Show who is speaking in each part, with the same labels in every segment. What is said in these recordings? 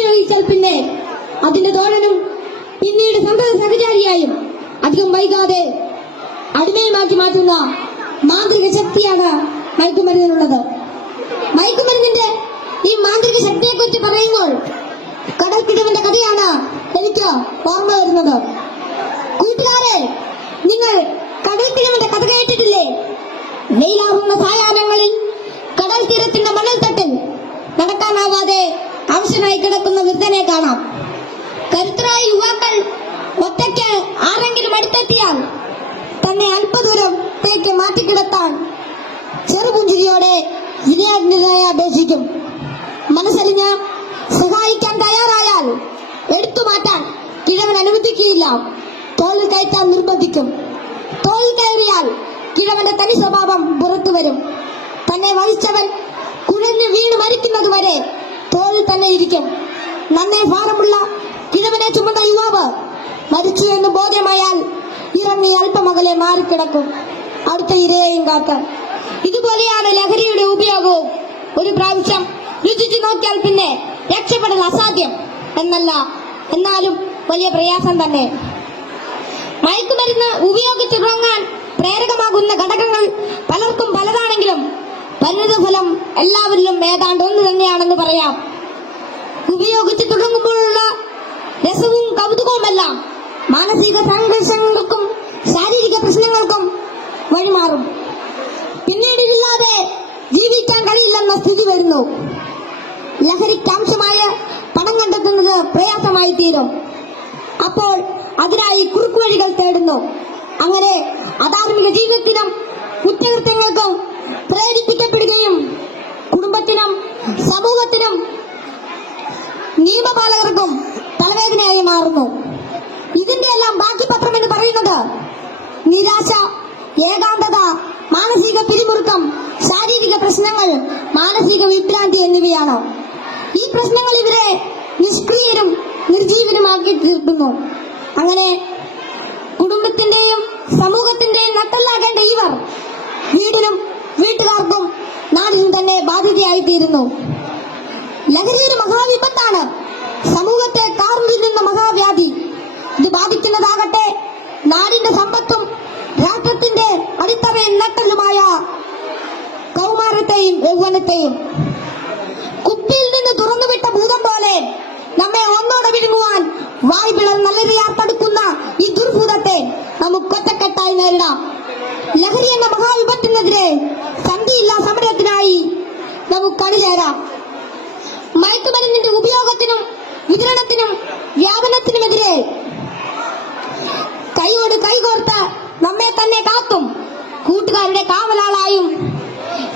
Speaker 1: ഉപയോഗിച്ചാൽ പിന്നെ. അതിന്റെ തോരനും പിന്നീട് സന്തത സഹചാരിയായും അധികം വൈകാതെ അടിമയുമാക്കി മാറ്റുന്ന മാന്ത്രിക ശക്തിയാണ് മയക്കുമരുന്നിനുള്ളത്. മയക്കുമരുന്നിന്റെ ഈ മാന്ത്രിക ശക്തിയെ കുറിച്ച് പറയുമ്പോൾ കടൽക്കിടവിന്റെ കഥയാണ് എനിക്ക് ഓർമ്മ വരുന്നത്. കൂട്ടുകാരെ നിങ്ങൾ കടൽക്കിടവിന്റെ കഥ കേട്ടിട്ടില്ലേ? വെയിലാകുന്ന സായാഹ്നങ്ങളിൽ കടൽ തീരത്തിന്റെ മണൽത്തട്ടിൽ നടക്കാനാവാതെ അവശനായി കിടക്കുന്ന വൃദ്ധനെ കാണാം. കരുത്തരായ യുവാക്കൾ ഒറ്റയ്ക്ക് ആരെങ്കിലും അടുത്തെത്തിയാൽ തന്നെ അല്പദൂരത്തേക്ക് മാറ്റിക്കിടത്താൻ ചെറുപുഞ്ചിരിയോടെ വിനയാജ്ഞരായ അപേക്ഷിക്കും. മനസ്സലിഞ്ഞ സഹായിക്കാൻ തയ്യാറായാൽ എടുത്തു മാറ്റാൻ കിഴവൻ അനുവദിക്കുകയില്ല. തോളിൽ കയറ്റാൻ നിർബന്ധിക്കും. തോളിൽ കയറിയാൽ കിഴവന്റെ തനി സ്വഭാവം പുറത്തു വരും. തന്നെ വഹിച്ചവൻ കുഴഞ്ഞു വീണ് മരിക്കുന്നത് വരെ തോളിൽ തന്നെ ഇരിക്കും. നന്നേ ഭാരമുള്ള കിഴവനെ ചുമന്ന യുവാവ് മരിച്ചു എന്ന് ബോധ്യമായാൽ ഇറങ്ങി അല്പമകലെ മാറിക്കിടക്കും. അടുത്ത ഇരയെയും കാക്കാൻ ഇതുപോലെയാണ് ലഹരിയുടെ ഉപയോഗവും. ഒരു പ്രാവശ്യം രുചിച്ചു നോക്കിയാൽ പിന്നെ രക്ഷപ്പെടൽ അസാധ്യം എന്നല്ല. എന്നാലും വലിയ പ്രയാസം തന്നെ. മയക്കുമരുന്ന് ഉപയോഗിച്ച് തുടങ്ങാൻ പ്രേരകമാകുന്ന ഘടകങ്ങൾ പലർക്കും പലതാണെങ്കിലും പരിണിതഫലം എല്ലാവരിലും ഏതാണ്ട് ഒന്ന് തന്നെയാണെന്ന് പറയാം. ഉപയോഗിച്ച് തുടങ്ങുമ്പോഴുള്ള രസവും കൗതുകവുമെല്ലാം മാനസിക സംഘർഷങ്ങൾക്കും ശാരീരിക പ്രശ്നങ്ങൾക്കും വഴിമാറും. പിന്നീട് ഇതില്ലാതെ ജീവിക്കാൻ കഴിയില്ലെന്ന സ്ഥിതി വരുന്നു. ലഹരിക്കാംശമായ പണം കണ്ടെത്തുന്നത് പ്രയാസമായി തീരും. അപ്പോൾ അതിനായി കുറുക്കുവഴികൾ തേടുന്നു. അങ്ങനെ അധാർമിക ജീവിതത്തിനും കുറ്റകൃത്യങ്ങൾക്കും പ്രേരിപ്പിക്കപ്പെടുകയും കുടുംബത്തിനും സമൂഹത്തിനും പത്രം നിരാശ ഏകാന്തത മാനസിക പിരിമുറുക്കം ശാരീരിക പ്രശ്നങ്ങൾ മാനസിക വിഭ്രാന്തി എന്നിവയാണ്. ഈ പ്രശ്നങ്ങൾ ഇവരെ നിഷ്ക്രിയരും നിർജീവനുമാക്കി തീർക്കുന്നു. അങ്ങനെ കുടുംബത്തിന്റെയും സമൂഹത്തിന്റെയും നട്ടല്ലാകേണ്ട ഇവർ വീടിനും വീട്ടുകാർക്കും നാടിനും തന്നെ ബാധ്യതയായി തീരുന്നു ലഹരി ഒരു മഹാവിപത്താണ് സമൂഹത്തെ കാർന്നിരുന്ന മഹാവ്യാധി. ഇത് ബാധിക്കുന്നതാകട്ടെ നാടിന്റെ സമ്പത്തും രാഷ്ട്രത്തിന്റെ അടിത്തറയും നട്ടലുമായ കൗമാരത്തെയും യൗവനത്തെയും കുപ്പിയിൽ നിന്ന് തുറന്നുവിട്ട ഭൂതം പോലെ നമ്മെ ഒന്നോടെ വിഴുങ്ങുവാൻ വായ്പിളർ നല്ലറിയാത്തടുക്കുന്ന ഈ ദുർഭൂതത്തെ നമുക്ക് ഒറ്റക്കെട്ടായി നേരിടാം. ലഹരി എന്ന മഹാവിപത്തിനെതിരെ സന്ധിയില്ല സമരത്തിനായി നമുക്ക് അണിചേരാം മയക്കുമരുന്നിന്റെ ഉപയോഗത്തിനും വിതരണത്തിനും വ്യാപനത്തിനുമെതിരെ കൈയോട് കൈകോർത്ത് നമ്മെ തന്നെ കാത്തും. കൂട്ടുകാരുടെ കാവലാളായും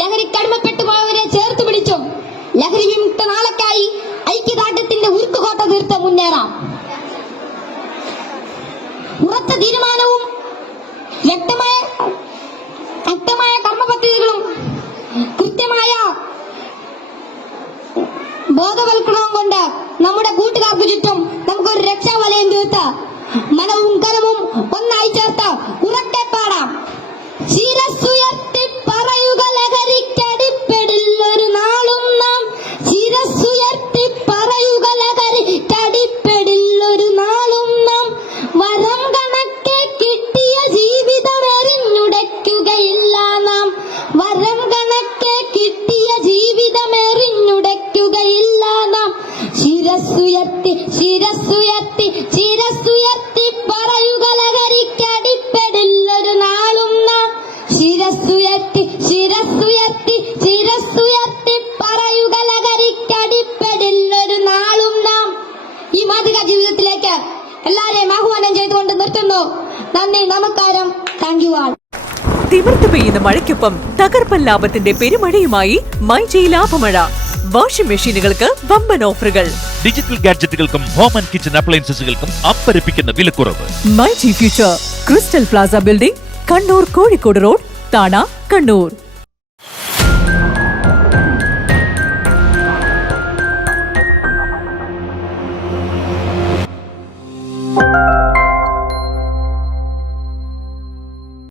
Speaker 1: ലഹരിക്കടിമപ്പെട്ടു പോയവരെ ചേർത്ത് പിടിച്ചും ലഹരി വിമുക്ത നാളക്കായി ഐക്യദാർഢ്യത്തിന്റെ ഉരുക്കുകോട്ട തീർത്ത് മുന്നേറാം. ഉറച്ച തീരുമാനവും വ്യക്തമായ ശക്തമായ കർമ്മപദ്ധതികളും കൃത്യമായ ബോധവൽക്കരണവും കൊണ്ട് നമ്മുടെ കൂട്ടുകാർക്ക് ചുറ്റും നമുക്കൊരു രക്ഷാവലയം തീർത്ത് മനവും കരവും ഒന്നായി ചേർത്ത് ഉറക്കെ പാടാം ശിരസ്സുയർത്തി ശിരസ്സുയർത്തി ശിരസ്സുയർത്തി ശിരസ്സുയർത്തി പറയുക ലഹരിക്കടിപ്പെടില്ലൊരു നാളും നാം. ശിരസ്സുയർത്തി ശിരസ്സുയർത്തി ശിരസ്സുയർത്തി പറയുക ലഹരിക്കടിപ്പെടില്ലൊരു നാളും നാം. ഈ മാതൃകാ ജീവിതത്തിലേക്ക് എല്ലാരെയും ആഹ്വാനം ചെയ്തുകൊണ്ട് നിർത്തുന്നു. നന്ദി നമസ്കാരം. താങ്ക് യു ആൾ
Speaker 2: തിമിർത്തു പെയ്യുന്ന മഴയ്ക്കൊപ്പം തകർപ്പൻ ലാഭത്തിന്റെ പെരുമഴയുമായി മൈ ലാഭമഴ. വാഷിംഗ് മെഷീനുകൾക്ക് വമ്പൻ ഓഫറുകൾ.
Speaker 3: ഡിജിറ്റൽ ഗാഡ്ജറ്റുകൾക്കും ഹോം ആൻഡ് കിച്ചൺ അപ്ലയൻസസുകൾക്കും അമ്പരപ്പിക്കുന്ന വിലക്കുറവ്.
Speaker 2: MyG future crystal plaza building Kannur Kozhikode road Thana Kannur